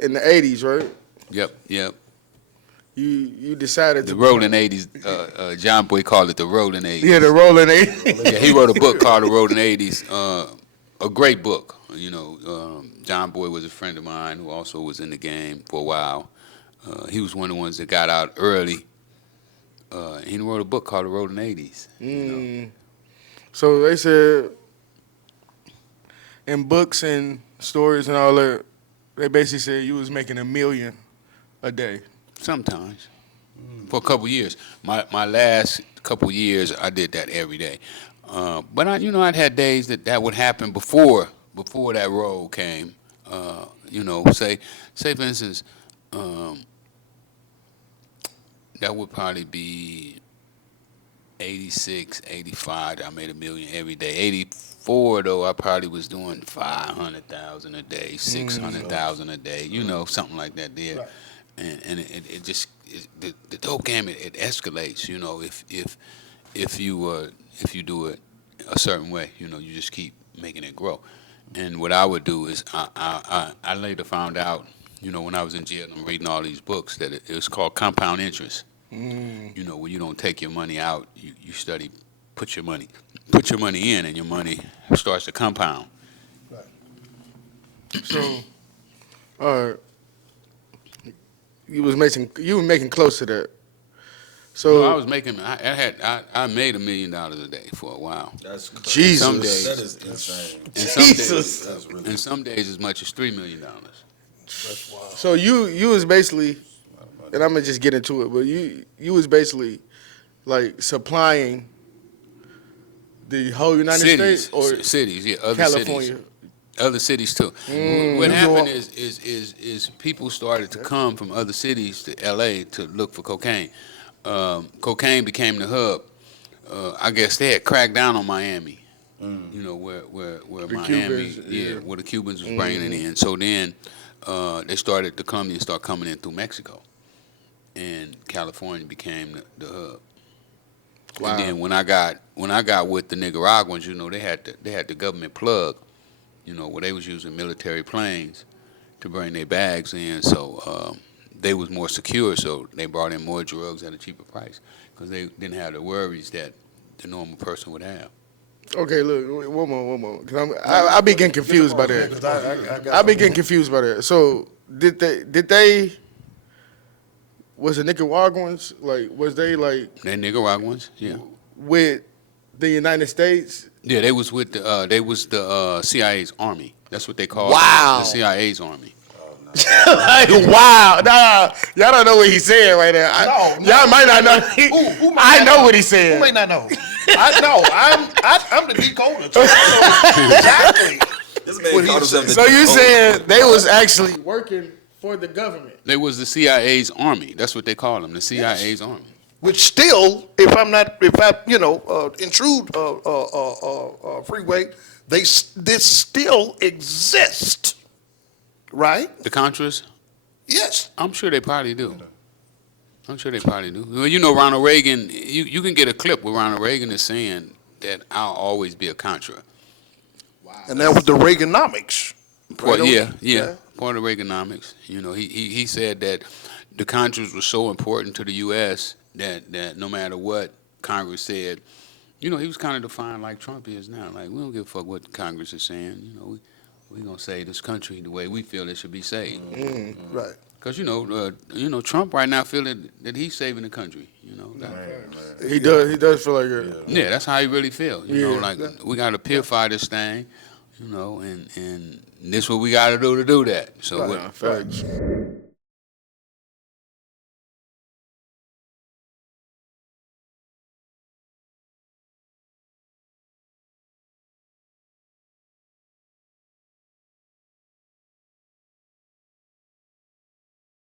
in the 80s, right? Yep. You decided The to rolling 80s. John Boy called it the rolling 80s. Yeah, the rolling 80s. Yeah, he wrote a book called The Rolling 80s. A great book. John Boy was a friend of mine who also was in the game for a while. He was one of the ones that got out early. He wrote a book called The Rolling 80s. So they said in books and stories and all that, they basically said you was making $1 million a day. Sometimes. For a couple years. My last couple years, I did that every day. But I'd had days that would happen before that role came. Say for instance, that would probably be 86, 85. I made $1 million every day. 84 though, I probably was doing 500,000 a day, 600,000 a day. Something like that there. Right. And it just the dope game it escalates. If you do it a certain way, you just keep making it grow. And what I would do is I later found out, when I was in jail and reading all these books, that it was called compound interest. Where you don't take your money out, you study, put your money in, and your money starts to compound. Right. So, you were making close to that. So I was making. I made $1 million a day for a while. That's crazy. Jesus. Some days, that is insane. And some days as much as $3 million. That's wild. So you was basically, and I'm gonna just get into it, but you was basically like supplying the whole United States or cities, yeah, other California. cities. Other cities too. What happened is people started to come from other cities to L.A. to look for cocaine. Cocaine became the hub. I guess they had cracked down on Miami. Where Miami, Cubans, where the Cubans was bringing it in. So then the Colombians started coming in through Mexico, and California became the hub. Wow. And then when I got with the Nicaraguans, they had the government plug. Where they was using military planes to bring their bags in, so they was more secure, so they brought in more drugs at a cheaper price because they didn't have the worries that the normal person would have. Okay, look, one more, because I be getting confused by that. I be getting confused by that. So did they? Was the Nicaraguans Was they They're Nicaraguans, yeah. With the United States? Yeah, they was with the CIA's army. That's what they call the CIA's army. Wow, nah, y'all don't know what he's saying right now. Y'all might not know. I know what he's saying. Who may not know? I know. I'm the decoder. So I know exactly. So you saying they was actually working for the government? They was the CIA's army. That's what they call them, the CIA's army. Which still, if I intrude Freeway, this still exists, right? The Contras? Yes. I'm sure they probably do. Well, Ronald Reagan, you can get a clip where Ronald Reagan is saying that I'll always be a Contra. Wow. And that was the Reaganomics. Part of Reaganomics. He said that the Contras were so important to the U.S. that no matter what Congress said, he was kind of defined like Trump is now. Like, we don't give a fuck what Congress is saying. We're going to save this country the way we feel it should be saved. Right. Because, Trump right now feel that he's saving the country. He does feel like it. Yeah, that's how he really feels. We got to purify this thing, and this what we got to do that. So facts.